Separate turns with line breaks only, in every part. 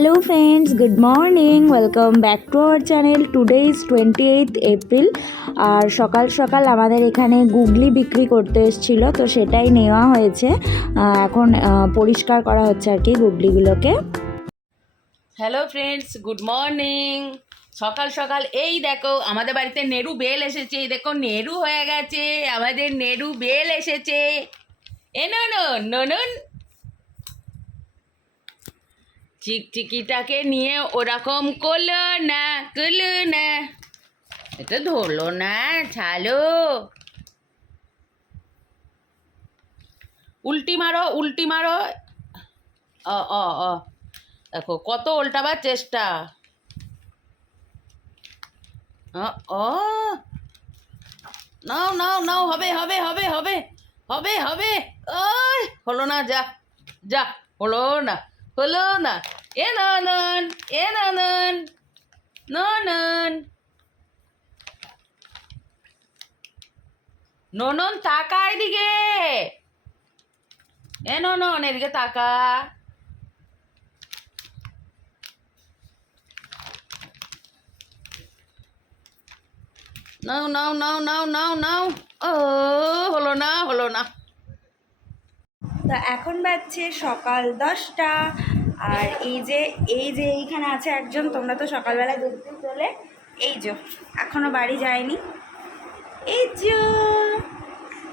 Hello friends good morning welcome back to our channel today is twenty eighth April আর সকাল সকাল আমাদের এখানে গুগলি বিক্রি করতে এসেছিল, তো সেটাই নেওয়া হয়েছে। এখন পরিষ্কার করা হচ্ছে আর কি গুগলিগুলোকে।
হ্যালো ফ্রেন্ডস গুড মর্নিং সকাল সকাল, এই দেখো, আমাদের বাড়িতে নেরু বেল এসেছে। এই দেখো, নেরু হয়ে গেছে। আমাদের নেরু বেল এসেছে। এ ননন ননন চিকচিকিটাকে নিয়ে ওরকম করল না করল না। এটা ধরলো না ছালো উল্টি মারো উল্টি মারো। অ অ অ। দেখো, কত উল্টাবার চেষ্টা। ও নাও নাও নাও, হবে হবে হবে হবে হবে হবে। ওই, হলো না, যা যা, হলো না হলো না। এ ননন এ ননন ননন ননন, তাকা এদিকে। এ ননন, এদিকে তাকা। নাও নাও নাও নাও নাও নাও। ও, হলো না হলো না।
তো এখন বাজছে সকাল দশটা। আর এই যে এই যে এইখানে আছে একজন, তোমরা তো সকালবেলা দেখতে চলে। এই যে, এখনও বাড়ি যায়নি। এই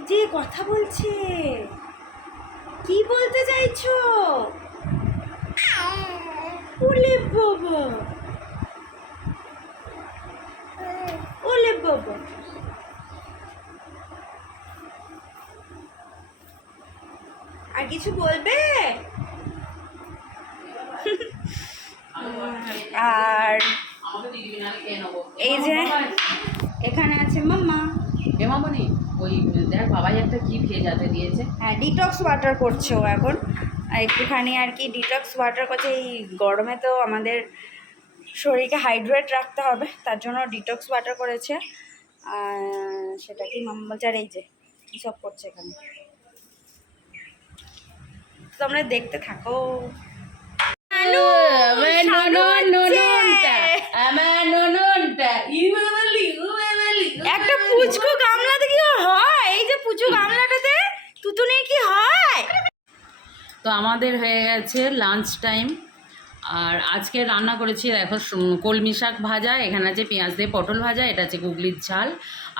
যে কথা বলছে। কি বলতে চাইছো? ওলে বাবা। ওলে বাবা। আর কিছু বলবে আর এই যে এখানে আছে মাম্মা
হেমামণি ওই দেখ বাবাই ভেজাতে দিয়েছে
হ্যাঁ ডিটক্স ওয়াটার করছে ও এখন একটুখানি আর কি ডিটক্স ওয়াটার করছে এই গরমে তো আমাদের শরীরকে হাইড্রেট রাখতে হবে তার জন্য ডিটক্স ওয়াটার করেছে আর সেটা কি মাম্মা এই যে কী সব করছে এখানে তোমরা দেখতে থাকো একটা পুচকু গামলাতে কি হয় এই যে পুচু গামলাটাতে তুতুনে কি হয়
তো আমাদের হয়ে গেছে লাঞ্চ টাইম আর আজকে রান্না করেছি, দেখো কলমি শাক ভাজা, এখানে আছে পেঁয়াজ দিয়ে পটল ভাজা, এটা আছে গুগলির ঝাল,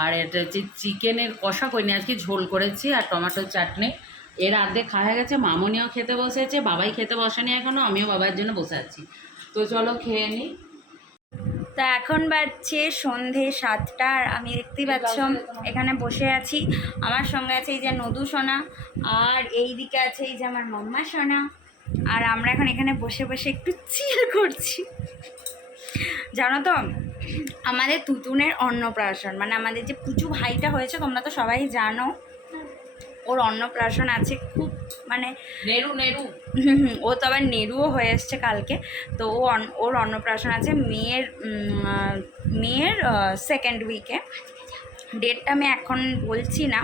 আর এটা হচ্ছে চিকেনের কষা করিনি আজকে ঝোল করেছি, আর টমেটোর চাটনি। এর আর্ধে খাওয়া হয়ে গেছে, মামনিও খেতে বসেছে, বাবাই খেতে বসেনি এখনও আমিও বাবার জন্য বসে আছি। তো চলো খেয়ে নিই
তা এখন বাজছে সন্ধে সাতটা আর আমি দেখতেই পাচ্ছ এখানে বসে আছি। আমার সঙ্গে আছে এই যে নদু সোনা আর এই দিকে আছে এই যে আমার মাম্মা সোনা। আর আমরা এখন এখানে বসে বসে একটু চিল করছি। জানো তো আমাদের তুতুনের অন্নপ্রাশন মানে আমাদের যে পুচু ভাইটা হয়েছে তোমরা তো সবাই জানো ওর অন্নপ্রাশন আছে খুব মানে
নেরু নেরু।
হুম হুম, ও তো আবার নেরুও হয়ে এসছে কালকে। তো ও ওর অন্নপ্রাশন আছে মেয়ের মেয়ের সেকেন্ড উইকে ডেটটা আমি এখন বলছি না।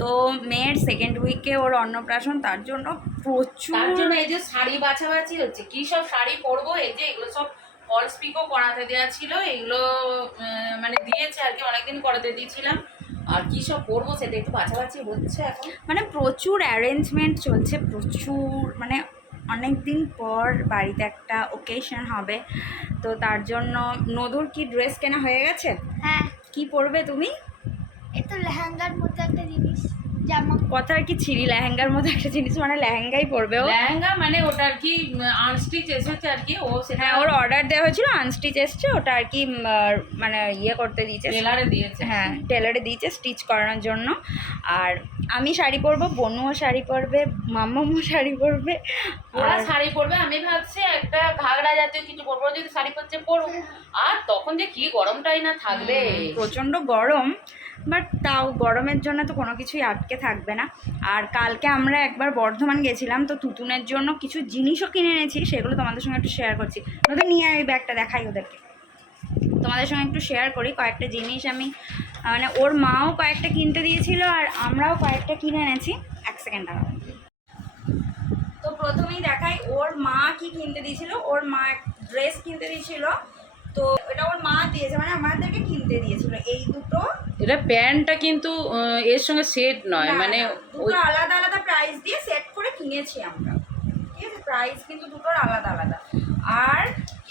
তো মেয়ের সেকেন্ড উইকে ওর অন্নপ্রাশন তার জন্য প্রচুর
তার জন্য এই যে শাড়ি বাছাবাছি হচ্ছে কি সব শাড়ি পরবো এই যে এগুলো সব ফলস পিকও করাতে দেওয়া ছিল এগুলো মানে দিয়েছে আর কি অনেকদিন করাতে দিয়েছিলাম। আর কি সব করব সেটা একটু বাছাবাছি হচ্ছে এখন।
মানে প্রচুর অ্যারেঞ্জমেন্ট চলছে প্রচুর মানে অনেক দিন পর বাড়িতে একটা ওকেশন হবে। তো তার জন্য নদুর কি ড্রেস কেনা হয়ে গেছে?
হ্যাঁ।
কি পরবে তুমি?
এটা লেহেঙ্গার মতো একটা জিনিস। জামা।
কথা আর কি ছিঁড়ি লেহেঙ্গার মতো একটা জিনিস মানে লেহেঙ্গাই পরবে ও।
লেহেঙ্গা মানে ওটা আর কি আনস্টিচ এসেছে আর কি ও সেটা
হ্যাঁ ওর অর্ডার দেওয়া হয়েছিল আনস্টিচ এসছে ওটা আর কি আর মানে ইয়ে করতে দিয়েছে।
টেলারে দিয়েছে।
হ্যাঁ টেলারে দিয়েছে স্টিচ করানোর জন্য। আর আমি শাড়ি পরবো বনুও শাড়ি পরবে মাম্মামও শাড়ি পরবে।
ওরা শাড়ি পরবে আমি ভাবছি একটা ঘাগড়া জাতীয় কিছু পরবো যদি শাড়ি পরছে পরবো। আর তখন যে কি গরমটাই না থাকবে।
প্রচণ্ড গরম। বাট তাও গরমের জন্য তো কোনো কিছুই আটকে থাকবে না। আর কালকে আমরা একবার বর্ধমান গেছিলাম, তো তুতুনের জন্য কিছু জিনিসও কিনে এনেছি, সেগুলো তোমাদের সঙ্গে একটু শেয়ার করছি। ওদের নিয়ে এই ব্যাগটা দেখাই ওদেরকে। তোমাদের সঙ্গে একটু শেয়ার করি, কয়েকটা জিনিস আমি মানে ওর মাও কয়েকটা কিনতে দিয়েছিল আর আমরাও কয়েকটা কিনে এনেছি। এক সেকেন্ড দাঁড়াও। তো প্রথমেই দেখাই, ওর মা কি কিনতে দিয়েছিল? ওর মা ড্রেস কিনতে দিয়েছিল। তো এটা ওর মা দিয়েছে মানে আমাদেরকে কিনতে দিয়েছিল এই দুটো।
এটা প্যান্টটা কিন্তু এর সঙ্গে সেট নয় মানে
দুটো আলাদা আলাদা প্রাইস দিয়ে সেট করে কিনেছি আমরা। ঠিক আছে? প্রাইস কিন্তু দুটোর আলাদা আলাদা। আর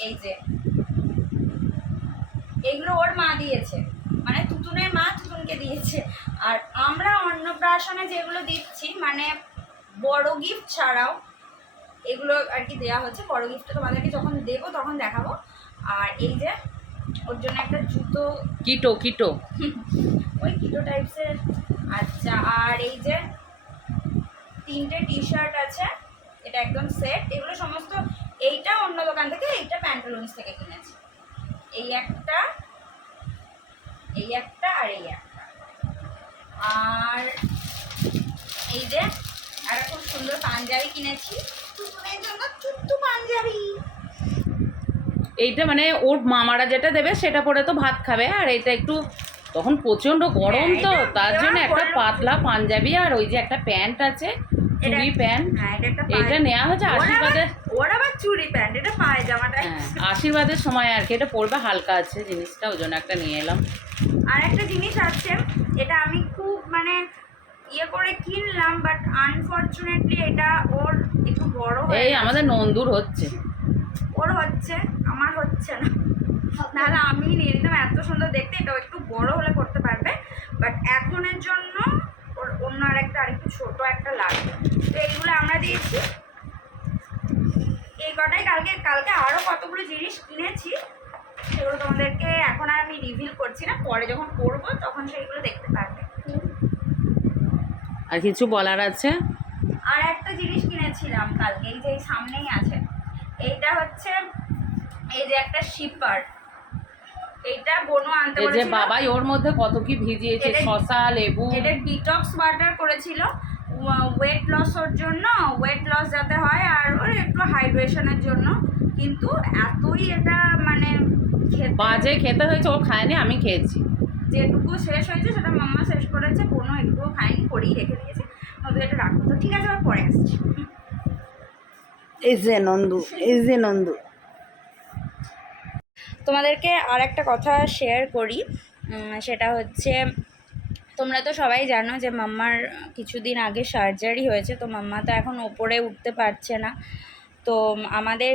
এই যে এগুলো ওর মা দিয়েছে। মানে তুতুনের মা তুতুনকে দিয়েছে। আর আমরা অন্নপ্রাশনে যেগুলো দিচ্ছি মানে বড় গিফট ছাড়াও এগুলো আর কি দেওয়া হচ্ছে। বড় গিফটটা তোমাদেরকে যখন দেবো তখন দেখাবো। আর এই যে ওর জন্য একটা জুতো।
কিটো কিটো।
ওই কিটো টাইপসের আচ্ছা আর এই যে তিনটে টি শার্ট আছে এটা একদম সেট এগুলো সমস্ত এইটা অন্য দোকান থেকে এইটা প্যান্টালুন্স থেকে কিনেছি। এই একটা এই একটা আর এই একটা। আর এই যে একটা খুব সুন্দর পাঞ্জাবি কিনেছি। জন্য চুট্টু পাঞ্জাবি।
এইটা মানে ওর মামারা যেটা দেবে সেটা পরে তো ভাত খাবে আর এটা একটু তখন প্রচণ্ড গরম
হ্যাঁ,
তো তার জন্য একটা পাতলা পাঞ্জাবি আর ওই যে একটা প্যান্ট আছে চুড়ি প্যান্ট
হ্যাঁ এটা
নেওয়া হয়েছে আশীর্বাদের
ওর আবার চুড়ি প্যান্ট এটা পায়জামাটা
হ্যাঁ আশীর্বাদের সময় আর কি এটা পরবে হালকা আছে জিনিসটা ওই জন্য একটা নিয়ে এলাম।
আর একটা জিনিস আছে এটা আমি খুব মানে ইয়ে করে কিনলাম বাট আনফর্চুনেটলি এটা ওর একটু বড় হয়ে
এই আমাদের নন্দুর হচ্ছে।
ওর হচ্ছে আমার হচ্ছে না। নাহলে আমি নিয়ে নিতাম এত সুন্দর দেখতে এটাও একটু বড় হলে করতে পারবে। বাট এখনের জন্য ওর অন্য আর আরেকটা আরেকটু ছোট একটা লাগবে। তো এইগুলো আমরা দিয়েছি। এই কটাই কালকে কালকে আরও কতগুলো জিনিস কিনেছি সেগুলো তোমাদেরকে এখন আর আমি রিভিল করছি না। পরে যখন করব তখন সেইগুলো দেখতে পারবে।
আর কিছু বলার আছে?
আর একটা জিনিস কিনেছিলাম কালকে এই যে এই সামনেই আছে। এইটা হচ্ছে এই যে একটা শিপার এইটা বনু আনতে
এই যে বাবাই ওর মধ্যে কত কি ভিজিয়েছে শশা লেবু।
এটা ডিটক্স ওয়াটার করেছিল। ওয়েট লসের জন্য ওয়েট লস যাতে হয় আর ওর একটু হাইড্রেশনের জন্য। কিন্তু এতই এটা মানে
বাজে খেতে হয়েছে ও খায়নি আমি খেয়েছি।
যেটুকু শেষ হয়েছে সেটা মাম্মা শেষ করেছে কোনো একটুও খায়নি করেই রেখে দিয়েছে। নদী এটা রাখব তো ঠিক আছে আবার পরে আসছি।
এই যে নন্দু এই যে নন্দু।
তোমাদেরকে আর একটা কথা শেয়ার করি সেটা হচ্ছে, তোমরা তো সবাই জানো যে মাম্মার কিছুদিন আগে সার্জারি হয়েছে, তো মাম্মা তো এখন ওপরে উঠতে পারছে না। তো আমাদের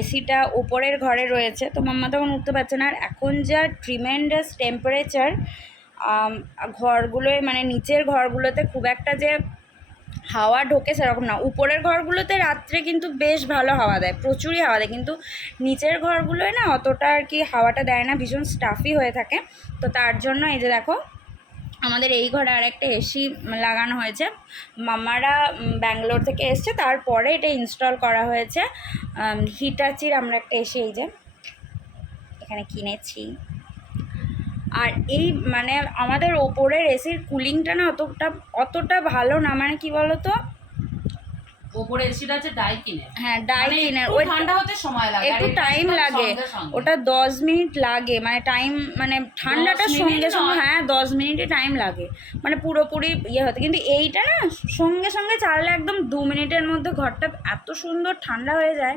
এসিটা ওপরের ঘরে রয়েছে, তো মাম্মা তখন উঠতে পারছে না। আর এখন যা ট্রিমেন্ডাস টেম্পারেচার ঘরগুলোয় মানে নিচের ঘরগুলোতে খুব একটা যে হাওয়া ঢোকে সেরকম না। উপরের ঘরগুলোতে রাত্রে কিন্তু বেশ ভালো হাওয়া দেয়, প্রচুরই হাওয়া দেয়। কিন্তু নিচের ঘরগুলোয় না অতটা আর কি হাওয়াটা দেয় না, ভীষণ স্টাফি হয়ে থাকে। তো তার জন্য এই যে দেখো, আমাদের এই ঘরে আর একটা এসি লাগানো হয়েছে। মামারা ব্যাঙ্গালোর থেকে এসছে। তারপরে এটা ইনস্টল করা হয়েছে। হিটাচির আমরা একটা এসি এই যে, এখানে কিনেছি। আর এই মানে আমাদের ওপরের এসির কুলিংটা না অতটা অতটা ভালো না মানে কি বলো তো
ওপরে এসিটা আছে ডাইকিনের
হ্যাঁ ডাই
মানে
ওই
ঠান্ডা হতে সময় লাগে
একটু টাইম লাগে। ওটা দশ মিনিট লাগে মানে টাইম মানে ঠান্ডাটা সঙ্গে সঙ্গে হ্যাঁ দশ মিনিটই টাইম লাগে। মানে পুরোপুরি ইয়ে হতে কিন্তু এইটা না সঙ্গে সঙ্গে চাললে একদম দু মিনিটের মধ্যে ঘরটা এত সুন্দর ঠান্ডা হয়ে যায়।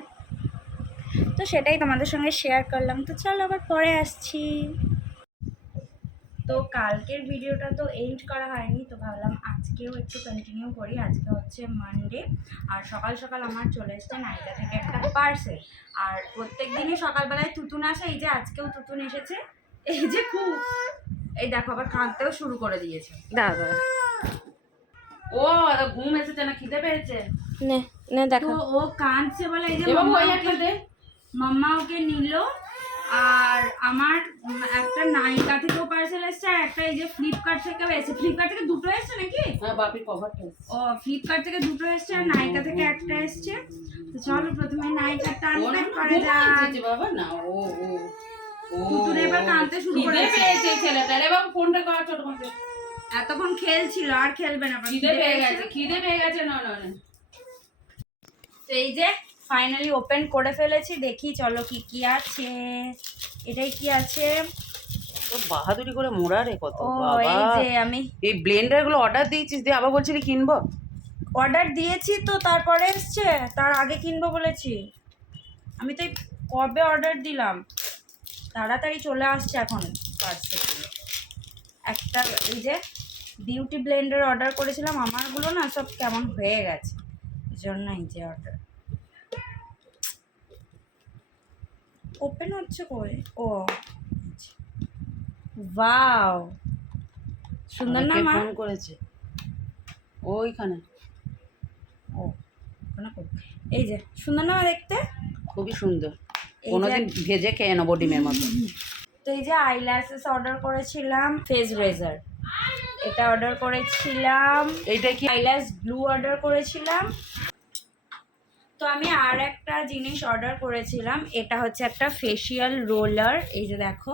তো সেটাই তোমাদের সঙ্গে শেয়ার করলাম। তো চলো আবার পরে আসছি। তো কালকের ভিডিওটা তো এন্ড করা হয়নি তো ভাবলাম আজকেও একটু কন্টিনিউ করি। আজকে হচ্ছে মানডে আর সকাল সকাল আমার চলে এসছে নাইকা থেকে একটা পার্সেল আর প্রত্যেক দিনই সকালবেলায় তুতুন আসে এই যে আজকেও তুতুন এসেছে এই যে খুব। এই দেখো আবার কাঁদতেও শুরু করে দিয়েছে।
দাদা ও দাদা ঘুম এসেছে না খিদে পেয়েছে?
নে নে
তো ও কাঁদছে বলে এই যে মাম্মা ওকে নিল? আর আমার একটা নাইকা থেকেও পার্সেল এসছে আর একটা এই যে ফ্লিপকার্ট থেকেও এসেছে। ফ্লিপকার্ট থেকে দুটো এসছে নাকি?
হ্যাঁ বাপির কভারটা
ও ফ্লিপকার্ট থেকে দুটো এসছে আর নাইকা থেকে একটা এসছে। তো চলো প্রথমে নাইকাটা আনপ্যাক করে যাক।
বাবা না ও ও
এবার কাঁদতে শুরু করেছে।
ছেলেটার এবং ফোনটা করা ছোট
এতক্ষণ খেলছিল আর খেলবে না।
খিদে পেয়ে গেছে খিদে পেয়ে গেছে না না।
এই যে ফাইনালি ওপেন করে ফেলেছি দেখি চলো কি কি আছে। এটাই কি আছে?
বাহাদুরি করে মোড়া রে কত
এই যে আমি
এই ব্লেন্ডারগুলো অর্ডার দিয়েছিস দিয়ে আবার বলছিলি কিনবো?
অর্ডার দিয়েছি তো তারপরে এসছে তার আগে কিনবো বলেছি। আমি তো এই কবে অর্ডার দিলাম? তাড়াতাড়ি চলে আসছে এখন। পার্সেল একটা এই যে বিউটি ব্লেন্ডার অর্ডার করেছিলাম আমারগুলো না সব কেমন হয়ে গেছে। এই জন্য এই যে অর্ডার ওপেন হচ্ছে কই? ও ওয়াও সুন্দর না মা?
ফোন করেছে। ওইখানে।
ও ওখানে? এই যে সুন্দর না দেখতে?
খুবই সুন্দর। কোনোদিন ভেজে খেয়ে নেব ডিমের মতো।
তো এই যে আইল্যাশেস অর্ডার করেছিলাম ফেস রেজার এটা অর্ডার করেছিলাম।
এইটা কি?
আইল্যাশ গ্লু অর্ডার করেছিলাম। তো আমি আর একটা জিনিস অর্ডার করেছিলাম এটা হচ্ছে একটা ফেসিয়াল রোলার এই যে দেখো।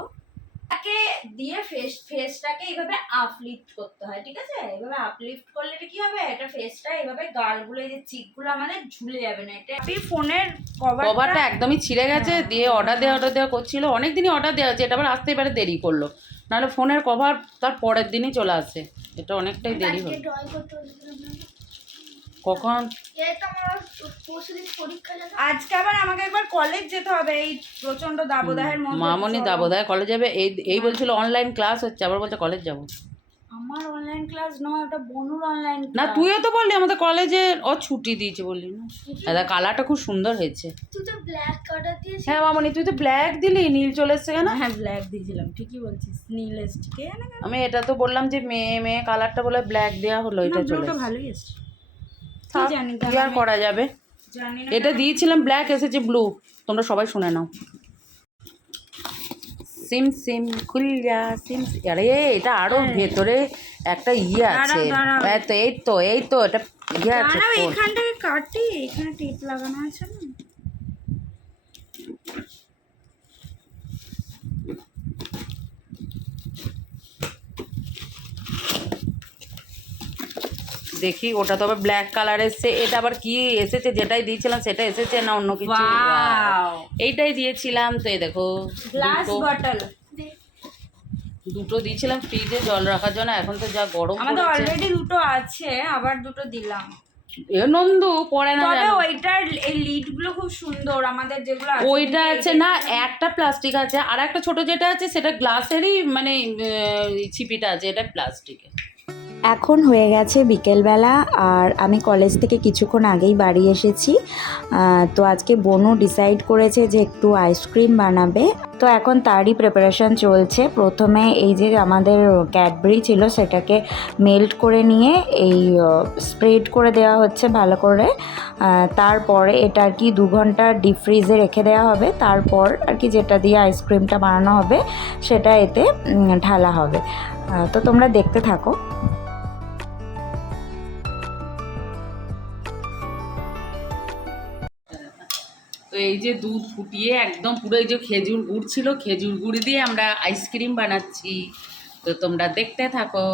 তাকে দিয়ে ফেস ফেসটাকে এইভাবে আপলিফট করতে হয় ঠিক আছে? এইভাবে আপলিফট করলে কি হবে? এটা ফেসটা এইভাবে গালগুলো এই যে চিকগুলো আমাদের ঝুলে যাবে না। এটা আপনি ফোনের
কভারটা
কভারটা
একদমই ছিঁড়ে গেছে
হ্যাঁ,
দিয়ে অর্ডার দেওয়া অর্ডার দেওয়া করছিল। অনেক দিনই অর্ডার দেওয়া আছে এটা আবার আসতে এবারে দেরি করল। নাহলে ফোনের কভার তার পরের দিনই চলে আসে। এটা অনেকটাই দেরি হলো। কখন?
আজকে আবার আমাকে একবার কলেজ যেতে হবে এই প্রচণ্ড দাবদাহের মধ্যে
মামনি
চলো।
দাবোদায় কলেজ যাবে এই এই বলছিল অনলাইন ক্লাস হচ্ছে আবার বলছে কলেজ যাব।
আমার অনলাইন ক্লাস নয় ওটা বনুর অনলাইন
না তুইও তো বললি আমাদের কলেজে ও ছুটি দিয়েছে বললি না। দাদা কালারটা খুব সুন্দর হয়েছে।
তুই তো ব্ল্যাক অর্ডার দিয়েছিস।
হ্যাঁ মামনি তুই তো ব্ল্যাক দিলি নীল চলে এসছে কেন?
হ্যাঁ ব্ল্যাক দিয়েছিলাম ঠিকই বলছিস নীল কেন?
আমি এটা তো বললাম যে মেয়ে মেয়ে কালারটা বলে ব্ল্যাক দেওয়া হলো এটা চলে
ভালোই এসছে। কি
আর করা যাবে? এটা দিয়েছিলাম ব্ল্যাক এসেছে ব্লু তোমরা সবাই শুনে নাও। সিম সিম খুলজা সিম আরে এটা আরও
হ্যাঁ।
ভেতরে একটা ইয়ে আছে। এই তো এই তো এটা ইয়ে আছে
দাঁড়াও
ফোন।
এখান থেকে কাটি এখানে টিপ লাগানো আছে না?
দেখি ওটা তো আবার ব্ল্যাক কালার এসছে। এটা আবার কি এসেছে? যেটাই দিয়েছিলাম সেটা এসেছে না অন্য কিছু? এইটাই দিয়েছিলাম। তো এই দেখো
গ্লাস বটল
দুটো দিয়েছিলাম ফ্রিজে জল রাখার জন্য। এখন তো যা গরম
আমাদের অলরেডি দুটো আছে আবার দুটো দিলাম।
এ নন্দু পড়ে না
তবে ওইটার এই লিডগুলো খুব সুন্দর আমাদের যেগুলো আছে।
ওইটা আছে না একটা প্লাস্টিক আছে। আর একটা ছোট যেটা আছে সেটা গ্লাসেরই মানে ছিপিটা আছে এটা প্লাস্টিকের
এখন হয়ে গেছে বিকেলবেলা আর আমি কলেজ থেকে কিছুক্ষণ আগেই বাড়ি এসেছি। তো আজকে বনু ডিসাইড করেছে যে একটু আইসক্রিম বানাবে। তো এখন তারই প্রিপারেশন চলছে। প্রথমে এই যে আমাদের ক্যাডবেরি ছিল সেটাকে মেল্ট করে নিয়ে এই স্প্রেড করে দেওয়া হচ্ছে ভালো করে। তারপরে এটা আর কি দু ঘণ্টা ডিপ ফ্রিজে রেখে দেওয়া হবে। তারপর আর কি যেটা দিয়ে আইসক্রিমটা বানানো হবে সেটা এতে ঢালা হবে। তো তোমরা দেখতে থাকো।
এই যে দুধ ফুটিয়ে একদম পুরো এই যে খেজুর গুড় ছিল, খেজুর গুড় দিয়ে আমরা আইসক্রিম বানাচ্ছি। তো তোমরা দেখতে থাকো।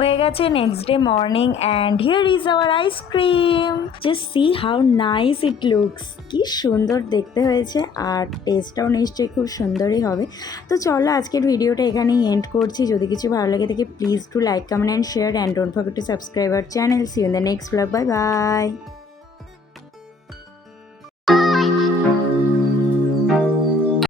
হয়ে গেছে next day morning and here is our ice cream just see how nice it looks কি সুন্দর দেখতে হয়েছে আর টেস্টটাও নিশ্চয়ই খুব সুন্দরই হবে। তো চলো আজকের ভিডিওটা এখানেই এন্ড করছি। যদি কিছু ভালো লাগে থাকে please to like comment and share and don't forget to subscribe our channel see in the next blog bye bye